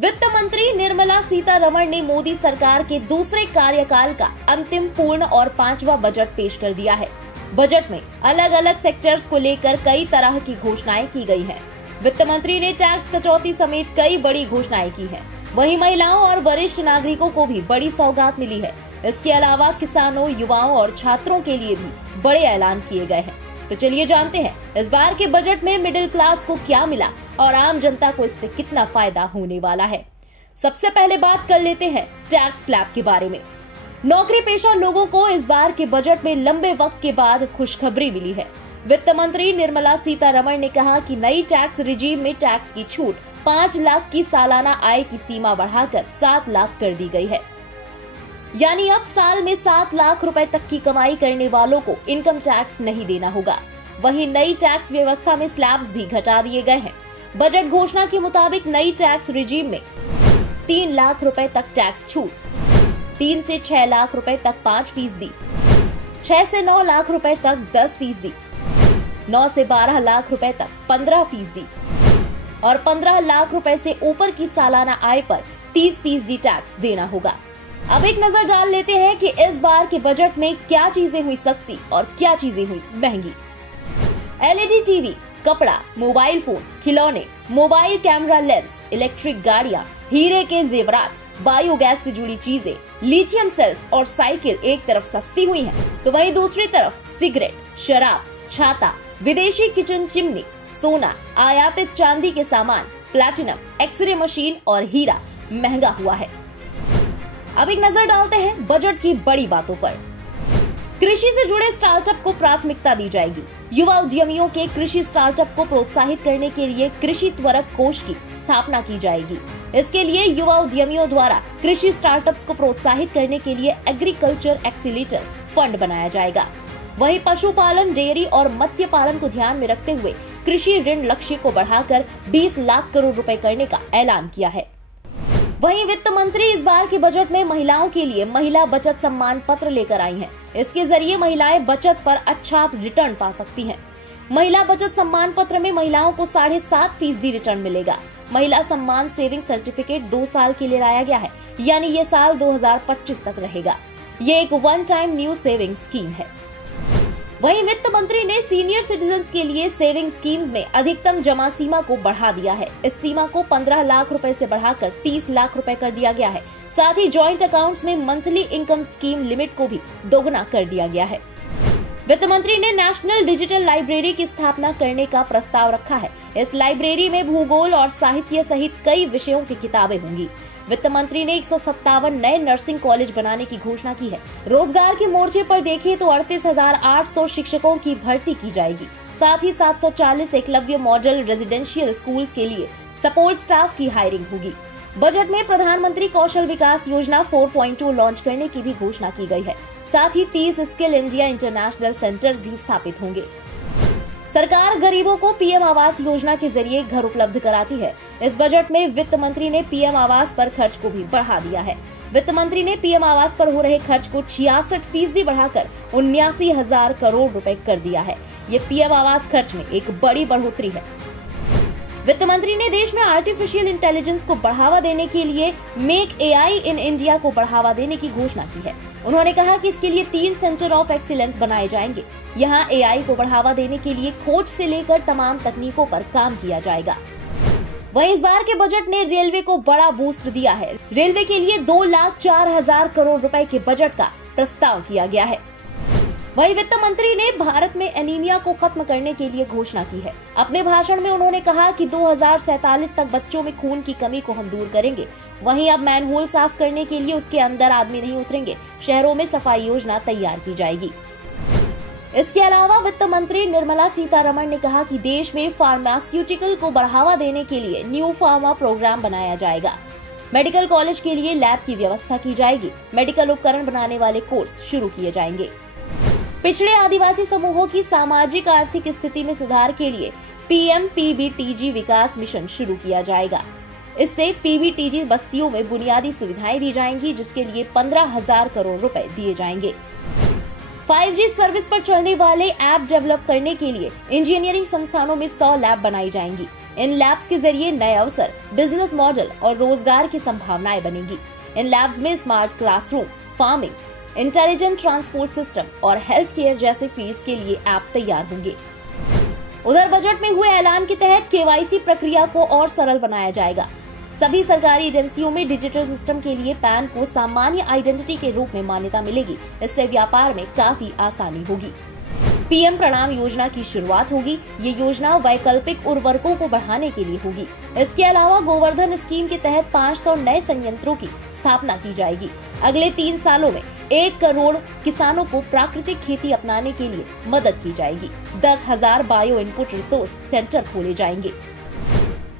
वित्त मंत्री निर्मला सीतारमण ने मोदी सरकार के दूसरे कार्यकाल का अंतिम पूर्ण और 5वां बजट पेश कर दिया है। बजट में अलग अलग सेक्टर्स को लेकर कई तरह की घोषणाएं की गई हैं। वित्त मंत्री ने टैक्स कटौती समेत कई बड़ी घोषणाएं की हैं। वहीं महिलाओं और वरिष्ठ नागरिकों को भी बड़ी सौगात मिली है। इसके अलावा किसानों, युवाओं और छात्रों के लिए भी बड़े ऐलान किए गए हैं। तो चलिए जानते हैं इस बार के बजट में मिडिल क्लास को क्या मिला और आम जनता को इससे कितना फायदा होने वाला है। सबसे पहले बात कर लेते हैं टैक्स स्लैब के बारे में। नौकरी पेशा लोगों को इस बार के बजट में लंबे वक्त के बाद खुशखबरी मिली है। वित्त मंत्री निर्मला सीतारमण ने कहा कि नई टैक्स रिजीम में टैक्स की छूट 5 लाख की सालाना आय की सीमा बढ़ाकर 7 लाख कर दी गई है। यानी अब साल में 7 लाख रुपए तक की कमाई करने वालों को इनकम टैक्स नहीं देना होगा। वहीं नई टैक्स व्यवस्था में स्लैब्स भी घटा दिए गए हैं। बजट घोषणा के मुताबिक नई टैक्स रिजीम में 3 लाख रुपए तक टैक्स छूट, 3 से 6 लाख रुपए तक 5%, 6 से 9 लाख रुपए तक 10%, 9 से 12 लाख रुपए तक 15% और 15 लाख रुपए से ऊपर की सालाना आय पर 30% टैक्स देना होगा। अब एक नजर डाल लेते हैं कि इस बार के बजट में क्या चीजें हुई सस्ती और क्या चीजें हुई महंगी। एलईडी टीवी, कपड़ा, मोबाइल फोन, खिलौने, मोबाइल कैमरा लेंस, इलेक्ट्रिक गाड़ियां, हीरे के जेवरात, बायोगैस से जुड़ी चीजें, लिथियम सेल्स और साइकिल एक तरफ सस्ती हुई हैं, तो वहीं दूसरी तरफ सिगरेट, शराब, छाता, विदेशी किचन चिमनी, सोना, आयातित चांदी के सामान, प्लैटिनम, एक्सरे मशीन और हीरा महंगा हुआ है। अब एक नजर डालते हैं बजट की बड़ी बातों पर। कृषि से जुड़े स्टार्टअप को प्राथमिकता दी जाएगी। युवा उद्यमियों के कृषि स्टार्टअप को प्रोत्साहित करने के लिए कृषि त्वरक कोष की स्थापना की जाएगी। इसके लिए युवा उद्यमियों द्वारा कृषि स्टार्टअप्स को प्रोत्साहित करने के लिए एग्रीकल्चर एक्सीलेटर फंड बनाया जाएगा। वहीं पशुपालन, डेयरी और मत्स्य पालन को ध्यान में रखते हुए कृषि ऋण लक्ष्य को बढ़ाकर 20 लाख करोड़ रुपए करने का ऐलान किया है। वहीं वित्त मंत्री इस बार के बजट में महिलाओं के लिए महिला बचत सम्मान पत्र लेकर आई हैं। इसके जरिए महिलाएं बचत पर अच्छा रिटर्न पा सकती हैं। महिला बचत सम्मान पत्र में महिलाओं को 7.5% रिटर्न मिलेगा। महिला सम्मान सेविंग सर्टिफिकेट 2 साल के लिए लाया गया है, यानी ये साल 2025 तक रहेगा। ये एक one time new saving scheme है। वहीं वित्त मंत्री ने सीनियर सिटीजन्स के लिए सेविंग स्कीम्स में अधिकतम जमा सीमा को बढ़ा दिया है। इस सीमा को 15 लाख रुपए से बढ़ाकर 30 लाख रुपए कर दिया गया है। साथ ही जॉइंट अकाउंट्स में मंथली इनकम स्कीम लिमिट को भी दोगुना कर दिया गया है। वित्त मंत्री ने नेशनल डिजिटल लाइब्रेरी की स्थापना करने का प्रस्ताव रखा है। इस लाइब्रेरी में भूगोल और साहित्य सहित कई विषयों की किताबें होंगी। वित्त मंत्री ने 157 नए नर्सिंग कॉलेज बनाने की घोषणा की है। रोजगार के मोर्चे पर देखें तो 38,800 शिक्षकों की भर्ती की जाएगी। साथ ही 740 एकलव्य मॉडल रेजिडेंशियल स्कूल के लिए सपोर्ट स्टाफ की हायरिंग होगी। बजट में प्रधानमंत्री कौशल विकास योजना 4.2 लॉन्च करने की भी घोषणा की गई है। साथ ही 30 स्किल इंडिया इंटरनेशनल सेंटर्स भी स्थापित होंगे। सरकार गरीबों को पीएम आवास योजना के जरिए घर उपलब्ध कराती है। इस बजट में वित्त मंत्री ने पीएम आवास पर खर्च को भी बढ़ा दिया है। वित्त मंत्री ने पीएम आवास पर हो रहे खर्च को 66% बढ़ाकर 79,000 करोड़ रुपए कर दिया है। ये पीएम आवास खर्च में एक बड़ी बढ़ोतरी है। वित्त मंत्री ने देश में आर्टिफिशियल इंटेलिजेंस को बढ़ावा देने के लिए मेक एआई इन इंडिया को बढ़ावा देने की घोषणा की है। उन्होंने कहा कि इसके लिए 3 सेंटर ऑफ एक्सीलेंस बनाए जाएंगे। यहाँ एआई को बढ़ावा देने के लिए खोज से लेकर तमाम तकनीकों पर काम किया जाएगा। वहीं इस बार के बजट ने रेलवे को बड़ा बूस्ट दिया है। रेलवे के लिए 2,04,000 करोड़ रुपए के बजट का प्रस्ताव किया गया है। वहीं वित्त मंत्री ने भारत में एनीमिया को खत्म करने के लिए घोषणा की है। अपने भाषण में उन्होंने कहा कि 2047 तक बच्चों में खून की कमी को हम दूर करेंगे। वहीं अब मैनहोल साफ करने के लिए उसके अंदर आदमी नहीं उतरेंगे। शहरों में सफाई योजना तैयार की जाएगी। इसके अलावा वित्त मंत्री निर्मला सीतारमण ने कहा कि देश में फार्मास्यूटिकल को बढ़ावा देने के लिए न्यू फार्मा प्रोग्राम बनाया जाएगा। मेडिकल कॉलेज के लिए लैब की व्यवस्था की जाएगी। मेडिकल उपकरण बनाने वाले कोर्स शुरू किए जाएंगे। पिछड़े आदिवासी समूहों की सामाजिक आर्थिक स्थिति में सुधार के लिए पीएम-पीबीटीजी विकास मिशन शुरू किया जाएगा। इससे पीबीटीजी बस्तियों में बुनियादी सुविधाएं दी जाएंगी, जिसके लिए 15,000 करोड़ रुपए दिए जाएंगे। 5G सर्विस पर चलने वाले ऐप डेवलप करने के लिए इंजीनियरिंग संस्थानों में 100 लैब बनाई जाएंगी। इन लैब्स के जरिए नए अवसर, बिजनेस मॉडल और रोजगार की संभावनाएं बनेगी। इन लैब्स में smart classroom, farming, intelligent transport system और हेल्थ केयर जैसे फील्ड्स के लिए ऐप तैयार होंगे। उधर बजट में हुए ऐलान के तहत केवाईसी प्रक्रिया को और सरल बनाया जाएगा। सभी सरकारी एजेंसियों में डिजिटल सिस्टम के लिए पैन को सामान्य आइडेंटिटी के रूप में मान्यता मिलेगी। इससे व्यापार में काफी आसानी होगी। पीएम प्रणाम योजना की शुरुआत होगी। ये योजना वैकल्पिक उर्वरकों को बढ़ाने के लिए होगी। इसके अलावा गोवर्धन स्कीम के तहत 500 नए संयंत्रों की स्थापना की जाएगी। अगले 3 सालों में 1 करोड़ किसानों को प्राकृतिक खेती अपनाने के लिए मदद की जाएगी। 10,000 बायो इनपुट रिसोर्स सेंटर खोले जाएंगे।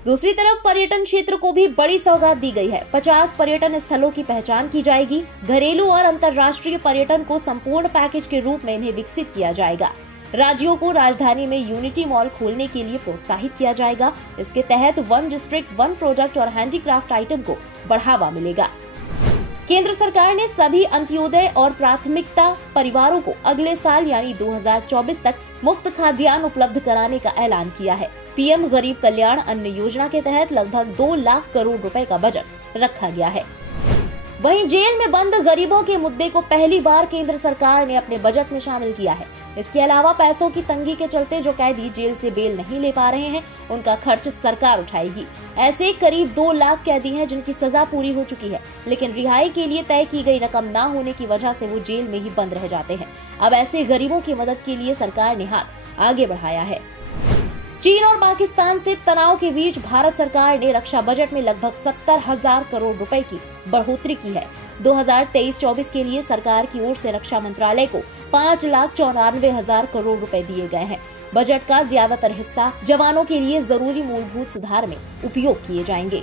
दूसरी तरफ पर्यटन क्षेत्र को भी बड़ी सौगात दी गई है। 50 पर्यटन स्थलों की पहचान की जाएगी। घरेलू और अंतर्राष्ट्रीय पर्यटन को संपूर्ण पैकेज के रूप में इन्हें विकसित किया जाएगा। राज्यों को राजधानी में यूनिटी मॉल खोलने के लिए प्रोत्साहित किया जाएगा। इसके तहत 1 डिस्ट्रिक्ट 1 प्रोडक्ट और हैंडीक्राफ्ट आइटम को बढ़ावा मिलेगा। केंद्र सरकार ने सभी अंत्योदय और प्राथमिकता परिवारों को अगले साल यानी 2024 तक मुफ्त खाद्यान्न उपलब्ध कराने का ऐलान किया है। पीएम गरीब कल्याण अन्न योजना के तहत लगभग 2 लाख करोड़ रुपए का बजट रखा गया है। वहीं जेल में बंद गरीबों के मुद्दे को पहली बार केंद्र सरकार ने अपने बजट में शामिल किया है। इसके अलावा पैसों की तंगी के चलते जो कैदी जेल से बेल नहीं ले पा रहे हैं, उनका खर्च सरकार उठाएगी। ऐसे करीब 2 लाख कैदी हैं जिनकी सजा पूरी हो चुकी है, लेकिन रिहाई के लिए तय की गई रकम न होने की वजह से वो जेल में ही बंद रह जाते हैं। अब ऐसे गरीबों की मदद के लिए सरकार ने हाथ आगे बढ़ाया है। चीन और पाकिस्तान से तनाव के बीच भारत सरकार ने रक्षा बजट में लगभग 70,000 करोड़ रुपए की बढ़ोतरी की है। 2023-24 के लिए सरकार की ओर से रक्षा मंत्रालय को 5,94,000 करोड़ रुपए दिए गए हैं। बजट का ज्यादातर हिस्सा जवानों के लिए जरूरी मूलभूत सुधार में उपयोग किए जाएंगे।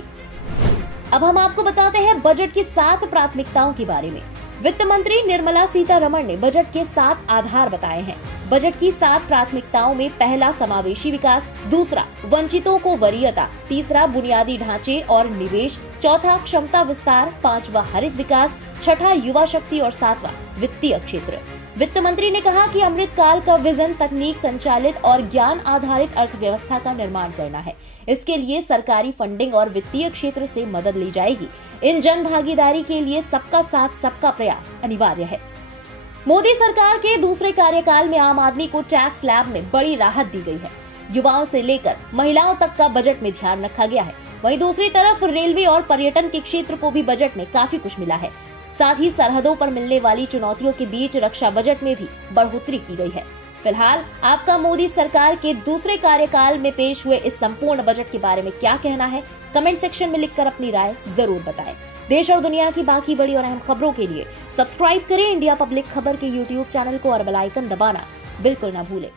अब हम आपको बताते हैं बजट की 7 प्राथमिकताओं के बारे में। वित्त मंत्री निर्मला सीतारमण ने बजट के 7 आधार बताए हैं। बजट की 7 प्राथमिकताओं में पहला समावेशी विकास, दूसरा वंचितों को वरीयता, तीसरा बुनियादी ढांचे और निवेश, चौथा क्षमता विस्तार, पांचवा हरित विकास, छठा युवा शक्ति और सातवां वित्तीय क्षेत्र। वित्त मंत्री ने कहा कि अमृत काल का विजन तकनीक संचालित और ज्ञान आधारित अर्थव्यवस्था का निर्माण करना है। इसके लिए सरकारी फंडिंग और वित्तीय क्षेत्र से मदद ली जाएगी। इन जन भागीदारी के लिए सबका साथ सबका प्रयास अनिवार्य है। मोदी सरकार के दूसरे कार्यकाल में आम आदमी को टैक्स स्लैब में बड़ी राहत दी गई है। युवाओं से लेकर महिलाओं तक का बजट में ध्यान रखा गया है। वहीं दूसरी तरफ रेलवे और पर्यटन के क्षेत्र को भी बजट में काफी कुछ मिला है। साथ ही सरहदों पर मिलने वाली चुनौतियों के बीच रक्षा बजट में भी बढ़ोतरी की गई है। फिलहाल आपका मोदी सरकार के दूसरे कार्यकाल में पेश हुए इस संपूर्ण बजट के बारे में क्या कहना है? कमेंट सेक्शन में लिखकर अपनी राय जरूर बताएं। देश और दुनिया की बाकी बड़ी और अहम खबरों के लिए सब्सक्राइब करें इंडिया पब्लिक खबर के YouTube चैनल को और बेल आइकन दबाना बिल्कुल ना भूलें।